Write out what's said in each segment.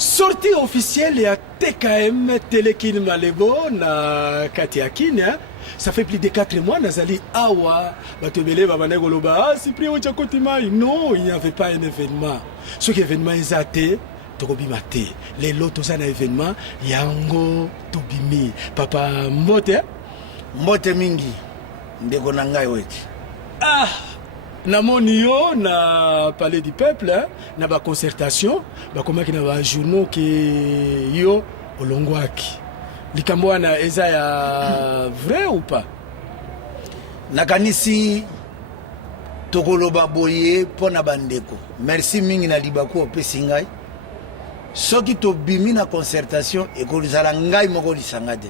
Sortie officielle ya TKM Telekin Malebo na kati ya Kenya. Ça fait plus de 4 mois nazali awa batobele babane goloba Cyprien Ochakotimai. Non, il n'y avait pas un événement. Ce événement est athée. Tobima te. Les lots ça na événement yango tobimi. Papa Mbote Mbote mingi ndeko na ngai weti. Ah namoni yo na Palais du Peuple na ba concertation bakomaki na ba journaux ke yo olongwaki likambo wana eza ya vrai ou pas? Nakanisi tokoloba boye pona bandeko. Merci mingi na libaku opesi ngai. Soki tobimi na concertation ekolizala ngai moko lisanga te.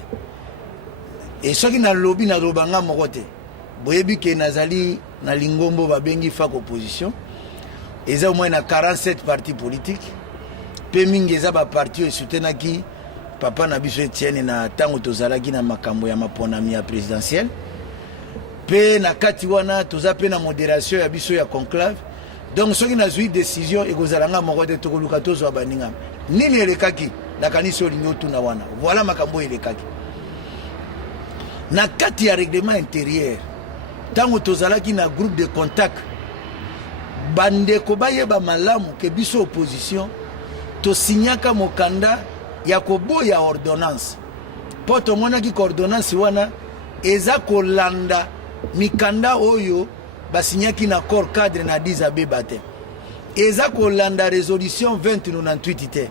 Et soki na lobby na robanga moko te. Boyebi ke nazali na lingombo babengi fak opposition. Eza au moins na 47 partis politiques. Pe mingi eza ba parti e soutenaki papa na biso Etienne na tango tozalaki na makambo ya maponami ya présidentielle. Pe na kati wana toza pe na modération ya biso ya conclave. Donc soki na zui décision ekozalanga moko te tokoluka tozwa baninga. Nini elekaki na kanisi olingo tuna wana. Voilà makambo elekaki. Na kati ya règlement intérieur tango tozalaki na groupe de contact bandeko bayeba malamu ke biso opposition to signaka mokanda ya koboya ordonnance po tomonaki ko ordonnance wana eza kolanda mikanda oyo basinyaki na corps cadre na 10 abeba te eza kolanda résolution 2098 te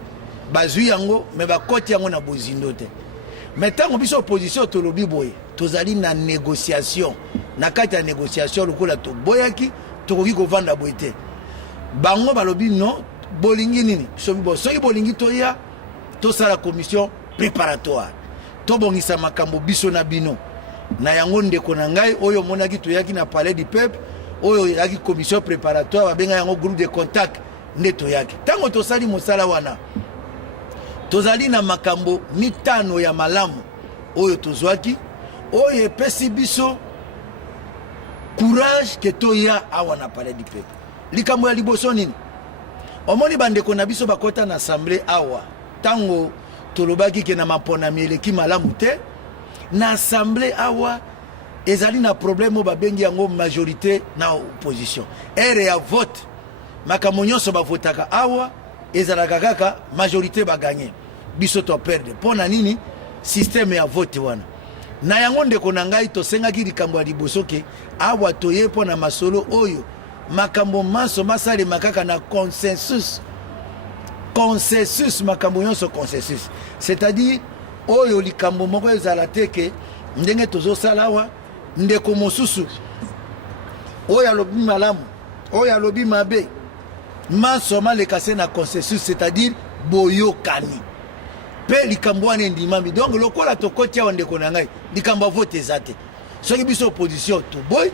bazui yango me bakoti yango na bozindo te mais tango biso opposition tolobi boye tozali na négociation na kati ya négociation lokola to boyaki tokoki kovanda boye te bango balobi non bolingi nini soki bolingi toya tosala commission préparatoire tobongisa makambo biso na bino na yango ndeko na ngai oyo monaki toyaki na Palais du Peuple oyo yaki commission préparatoire babenga yango groupe de contact nde toyaki tango tosali mosala wana tozali na makambo mitano ya malamu oyo tozwaki oyo epesi biso courage ke toya awa na Palais du Peuple. Likambo ya liboso nini? Omoni bandeko na biso bakota na assemblée awa tango tolobaki ke na maponami eleki malamu te na assemblée awa ezali na problème babengi yango majorité na opposition. Ere ya vote makambo nyonso bavotaka awa ezalaka kaka majorité baganye biso to perdre pona nini système ya vote wana na yango ndeko na ngai tosengaki likambo ya liboso ke awa toye pona masolo oyo makambo maso masale makaka na consensus makambo nyonso consensus c'est-à-dire oyo likambo moko ezala te ke ndenge tozosala awa ndeko mosusu oyo alobi malamu oyo alobi mabe maso malekase na consensus c'est-à-dire boyokani pe likambo wana endimami donc lokola tokoti awa ndeko na ngai likambo vote ezate soki biso opposition to boy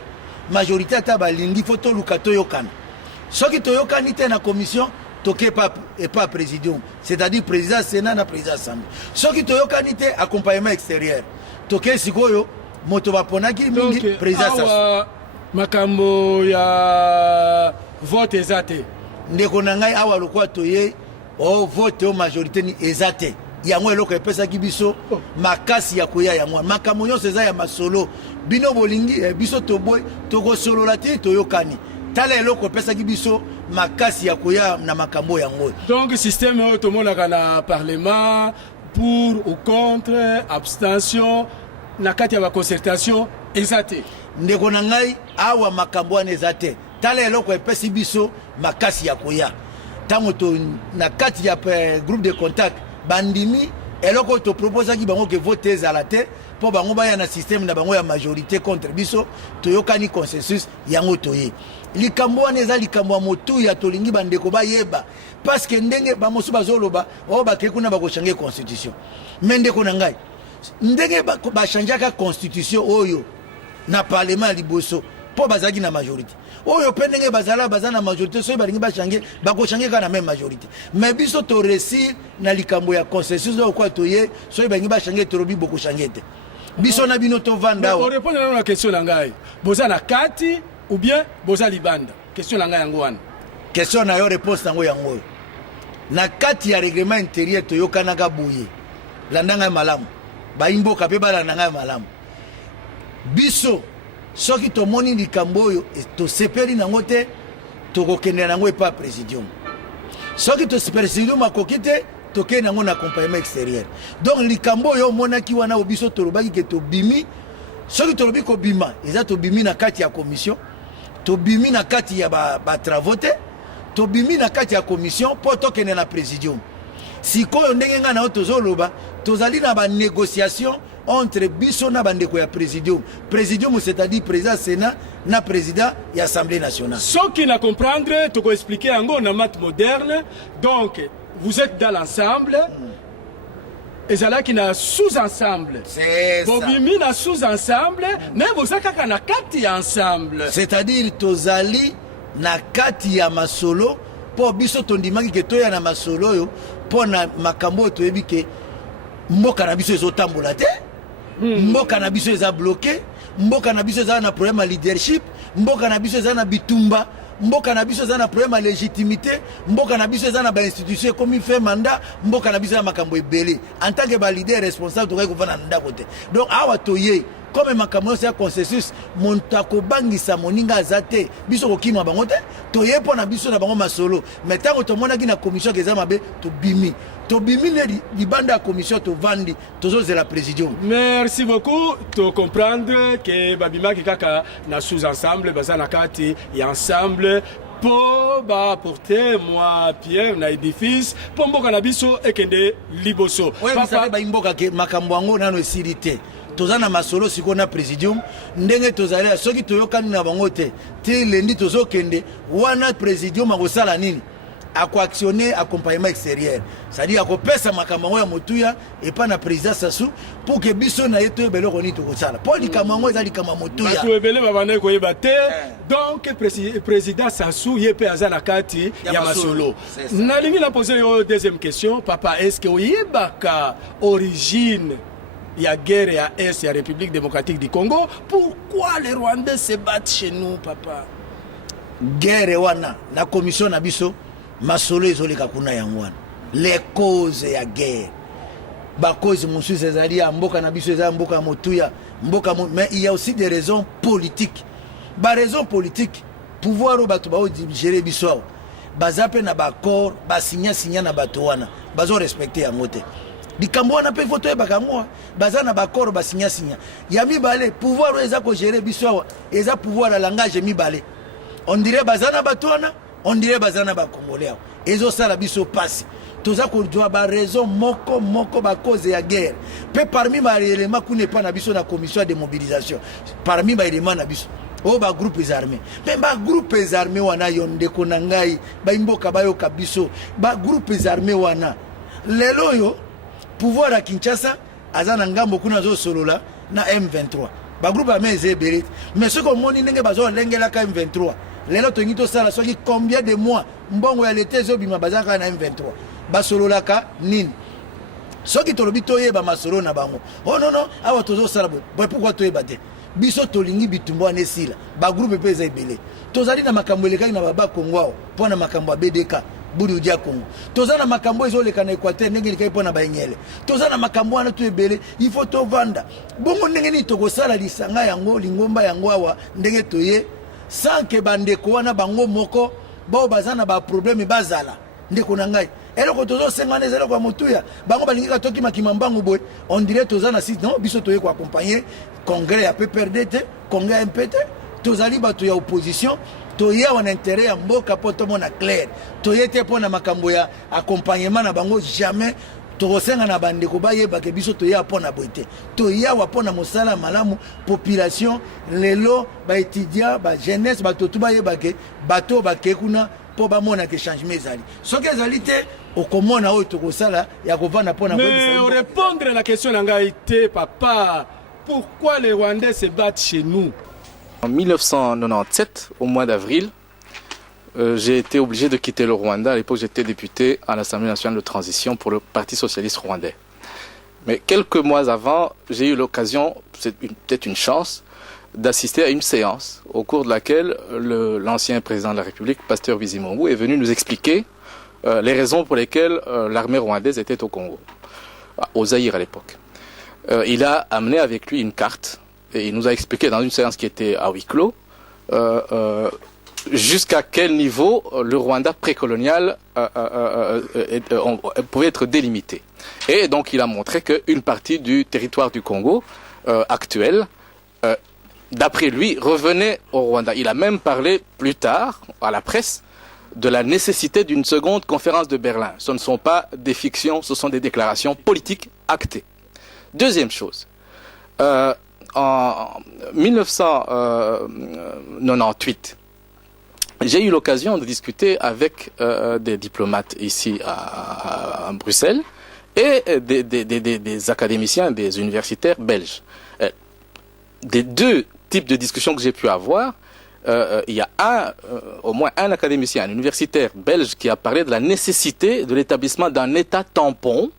majorité ata balingi fo toluka toyokana soki toyokani te na commission toke pas présidium c'est-à-dire président sénat na président assemblée soki toyokani te accompagnement extérieur toke sikoyo moto baponaki mingi président awa makambo ya vote ezate ndeko na ngai awa lokwa toye o vote o majorité ni ezate yango eloko epesaki biso makasi ya koya yango makambo nyonso eza ya masolo bino bolingi biso toboy tokosolola te toyokani tala eloko epesaki biso makasi ya koya na makambo yango donc système oyo tomonaka na parlement pour ou contre abstention na kati ya baconcertation eza te ndeko na ngai awa makambo wana eza te tala eloko epesi biso makasi ya koya tango to na kati ya groupe de contact bandimi eloko to proposaki bango ke vote ezala te po bango baya na système na bango ya majorité contre biso toyokani consensus yango toye likambo wana eza likambo ya motu ya tolingi bandeko bayeba parce que ndenge bamosu bazoloba o bakeki kuna bakochange constitution mais ndeko na ngai ndenge bachangeaka constitution oyo na parlement liboso po bazaki na majorité oyo pendenge baza na majorité soki balingi bachange bakochange kaka na même majorité mais biso to réussir na likambo ya consensus oyo kwa toye soki balingi bachange tolobi bokochange te biso na bino tovanda awa répondre na question na ngai boza na kati ou bien boza libanda question na ngai yango wana question na yo réponse nango yango na kati ya règlement intérieur toyokanaka boye landanga malamu baimboka pe balandanga malamu biso soki tomoni likambo oyo tosepeli nango te tokokende nango epa présidium soki presidium akoki te tokende nango na accompagnement extérieur donc likambo oyo omonaki wana biso tolobaki ke tobimi soki tolobi kobima eza tobimi na kati ya commission tobimi na kati ya batravaux te tobimi na kati ya commission mpo tokende na présidium sikoyo ndenge nga nao tozoloba tozali na banégociation entre biso na bandeko ya présidium c'est-à-dire président sénat na président ya assemblée nationale soki na comprendre toko expliquer yango na math moderne donc vous êtes dans l'ensemble ezalaki na sous-ensemble bobimi na sous-ensemble mais bozakaka na kati ya ensemble c'est-à-dire tozali na kati ya masolo po biso tondimaki ke toya na masolo oyo po na makambo toyebi ke mboka na biso ezotambola te mboka na biso eza bloqué mboka na biso eza na problème ya leadership mboka na biso eza na bitumba mboka na biso eza na problème ya légitimité mboka na biso eza na bainstitution ekomi fait mandat mboka na biso ya makambo ebele en tant que baleader responsable tokoki kovanda na ndako te donc awa toye comme makambo nyonso ya consensus moto akobangisa moninga aza te biso kokima bango te toye mpo na biso na bango masolo mais ntango tomonaki na commission ke eza mabe tobimi ne libanda ya commission tovandi tozozela présidium. Merci beaucoup to comprendre que babimaki kaka na sous-ensemble baza na kati ya ensemble po ba apporter moi pierre na édifice po mboka na biso ekende liboso papa ba imboka ke makambo yango nano esili te toza na masolo siko na présidium ndenge tozali soki toyokani na bango te te lendi tozokende wana présidium akosala nini actionner accompagnement extérieur c'est-à-dire akopesa makambo yango ya motuya epa na président Sassou pour que biso na ye toyebele koni tokosala po likambo yango eza likambo motuya bato ebele babandaki koyeba te donc président Sassou ye mpe aza na kati ya masolo nalingi na pose yo deuxième question papa est-ce que oyebaka origine ya guerre ya est ya République démocratique du Congo pourquoi les Rwandais se battent chez nous papa guerre wana na commission na biso masolo ezoleka kuna yango wana les causes ya guerre bakozi mosusu ezali ya mboka na biso eza mboka motuya mais il y a aussi des raisons politiques raisons politiques pouvoir oyo bato baogere biso awa baza mpe na baaccord basinya na bato wana bazorespecte yango te likambo wana mpe fo toyebaka yango baza na baaccord basinya ya mibale pouvoir oyo eza kogere biso awa eza pouvoir ya langage mibale on dirait baza na bato wana on dirait bazana ba congolais ezo sala biso passe toza ko doit ba raison moko ba cause ya guerre pe parmi ba éléments kuna pas na biso na commission de mobilisation parmi ba éléments na biso o ba groupes armés mais ba groupes armés wana yonde ko na ngai ba imboka bayo kabiso ba groupes armés wana lelo yo pouvoir à Kinshasa azana ngambo kuna zo solola na M23 ba groupe armés ezebele mais ce qu'on moni ndenge bazo lengela ka M23 lelo tongi to sala soki combien de mois mbongo ya l'été zobima bazaka na M23 basololaka nini soki tolobi toyeba masolo na bango oh non awa tozo sala bo pourquoi toyeba te biso tolingi bitumbo ane sila ba groupe pe za ebele tozali na makambo elekaki na baba Kongo po na makambo ya BDK budi udia Kongo toza na makambo ezoleka na Équateur ndenge likai po na baengele toza na makambo wana to ebele il faut to vanda bongo ndenge ni tokosala lisanga yango lingomba yango awa ndenge toye sans que bandeko wana bango moko bao bazana ba problème bazala ndeko na ngai eloko tozo sengana ezelo kwa motuya bango balingika toki makimambangu boy on dirait toza na site non biso toye ko accompagner congrès ya PPRD te congrès MPT tozali bato ya opposition toye wana intérêt ya mboka poto mona clair toye te pona makambo ya accompagnement na bango jamais tokosenga na bandeko bayeba ke biso toya pona boite toya wa pona mosala malamu population lelo ba étudiant ba jeunesse bato tu bayeba ke bato bakekuna po bamona ke changement ezali soki ezali te okomona oyo tokosala ya kovanda pona mais répondre la question nanga été papa pourquoi les Rwandais se battent chez nous en 1997 au mois d'avril j'ai été obligé de quitter le Rwanda. À l'époque, j'étais député à l'Assemblée nationale de transition pour le Parti socialiste rwandais. Mais quelques mois avant, j'ai eu l'occasion, c'est peut-être une chance, d'assister à une séance au cours de laquelle l'ancien président de la République, Pasteur Bizimungu, est venu nous expliquer les raisons pour lesquelles l'armée rwandaise était au Congo, au Zaïre à l'époque. Il a amené avec lui une carte et il nous a expliqué dans une séance qui était à huis clos jusqu'à quel niveau le Rwanda précolonial pouvait être délimité. Et donc il a montré qu'une partie du territoire du Congo actuel, d'après lui, revenait au Rwanda. Il a même parlé plus tard à la presse de la nécessité d'une seconde conférence de Berlin. Ce ne sont pas des fictions, ce sont des déclarations politiques actées. Deuxième chose, en 1998, j'ai eu l'occasion de discuter avec des diplomates ici à Bruxelles et des académiciens, des universitaires belges. Des deux types de discussions que j'ai pu avoir, il y a au moins un académicien, un universitaire belge qui a parlé de la nécessité de l'établissement d'un État tampon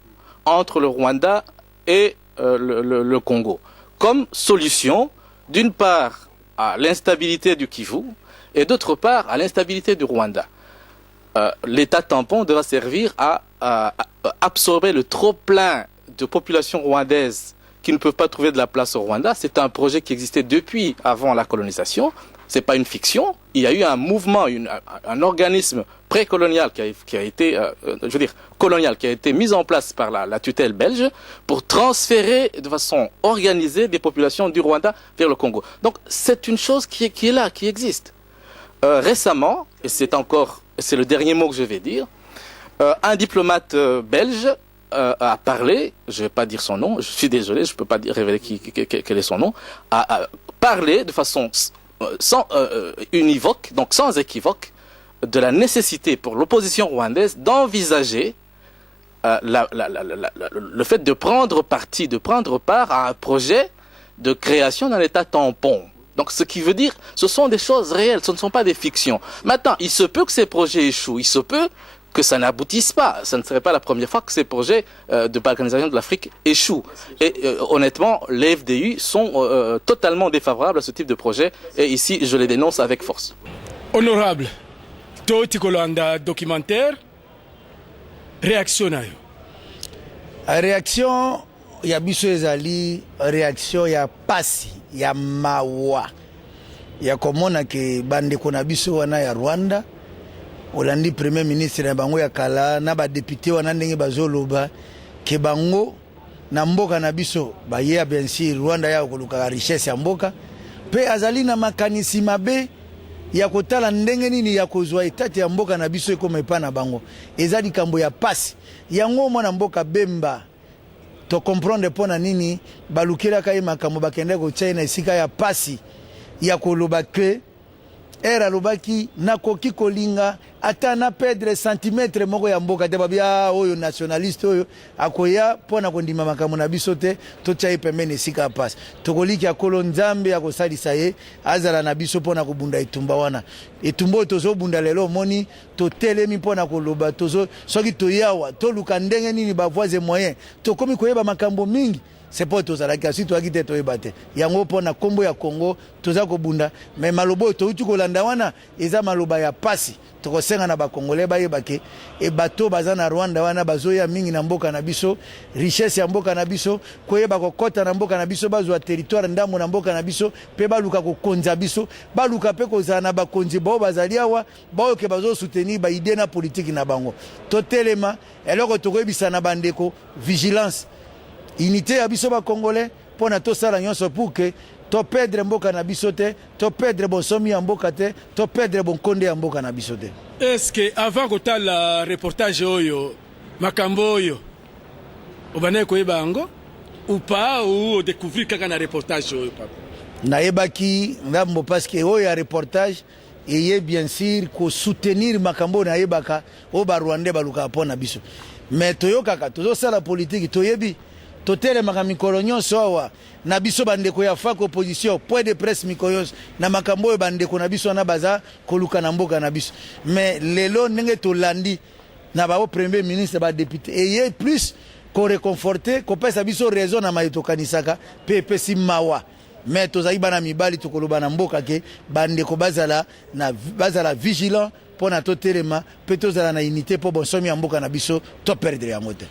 entre le Rwanda et le Congo, comme solution, d'une part, à l'instabilité du Kivu, et d'autre part, à l'instabilité du Rwanda. L'État tampon devra servir à absorber le trop-plein de populations rwandaises qui ne peuvent pas trouver de la place au Rwanda. C'est un projet qui existait depuis avant la colonisation. C'est pas une fiction. Il y a eu un mouvement, un organisme précolonial qui a été, colonial, qui a été mis en place par la tutelle belge pour transférer de façon organisée des populations du Rwanda vers le Congo. Donc c'est une chose qui est là, qui existe. Récemment, et c'est le dernier mot que je vais dire, un diplomate belge a parlé, je ne vais pas dire son nom, je suis désolé, je ne peux pas révéler quel est son nom, a parlé de façon univoque, donc sans équivoque, de la nécessité pour l'opposition rwandaise d'envisager le fait de prendre part à un projet de création d'un État tampon. Donc ce qui veut dire, ce sont des choses réelles, ce ne sont pas des fictions. Maintenant, il se peut que ces projets échouent, il se peut que ça n'aboutisse pas. Ce ne serait pas la première fois que ces projets de balkanisation de l'Afrique échouent. Et honnêtement, les FDU sont totalement défavorables à ce type de projet. Et ici, je les dénonce avec force. Honorable, Toti Kolanda documentaire, réaction na yo. Réaction, il y a biso ezali, réaction, il y a pasi, il y a mawa. Il y a komona ke bande kona biso wana ya Rwanda. Olandi premier ministre na bango ya kala na ba député wana ndenge bazoloba ke bango na mboka na biso ba ye bien sûr Rwanda ya koluka richesse ya mboka pe azali na makanisi mabe ya kotala ndenge nini ya kozwa etate ya mboka na biso ekoma epa na bango ezali kambo ya pasi yango mwana mboka bemba to comprendre pona nini balukela kai makambo bakende ko China esika ya pasi ya koloba ke era lobaki nakoki kolinga ata na perdre centimètre moko ya mboka te babia oyo nationaliste oyo akoya pona kondima makambo na biso te totia pembeni esika passe tokoliki akolo nzambe akosalisa ye azala na biso pona kobunda etumba wana etumba tozo bunda lelo moni totelemi pona koloba tozo soki toyawa toluka ndenge nini bavoise moyen tokomi koyeba makambo mingi. C'est pas tout ça, la question toi qui t'es toibate. Yango pona kombo ya Congo, toza ko bunda, mais malobo to uti ko landa wana, eza maloba ya pasi. Toko senga na ba Congolais ba yebake e bato baza na Rwanda wana bazoya mingi na mboka na biso, richesse ya mboka na biso, koyeba ko kota na mboka na biso bazwa territoire ndambo na mboka na biso, pe baluka ko konza biso, baluka pe ko zana ba konzi bao bazaliawa, bao ke bazo soutenir ba idée na politique na bango. Totelema, eloko toko ebisa na bandeko, vigilance. Unité à biso ba congolais pour na to sala nyonso pour que to perdre mboka na biso te, to perdre bon somi ya mboka te, to perdre bon konde ya mboka na biso te. Est-ce que avant que la reportage oyo makambo oyo obane ko yebango ou pas ou découvrir kaka na reportage oyo papa? Na yebaki ndambo parce que oyo ya reportage et bien sûr ko soutenir makambo na yebaka o ba Rwanda baluka pona biso. Mais toyoka ka tozo sala politique toyebi totele makamikolo nyonso awa na biso bandeko ya fako opposition point de presse mikoyos na makambo e bandeko na biso na baza koluka na mboka na biso mais lelo ndenge tolandi na ba premier ministre ba député et plus ko réconforter ko pesa biso raison na maito kanisaka pepe simawa mais tozali bana mibali tokoloba na mboka ke bandeko bazala vigilant pour na totelema pe tozala na unité pour bonsomi ya mboka na biso to perdre yango te.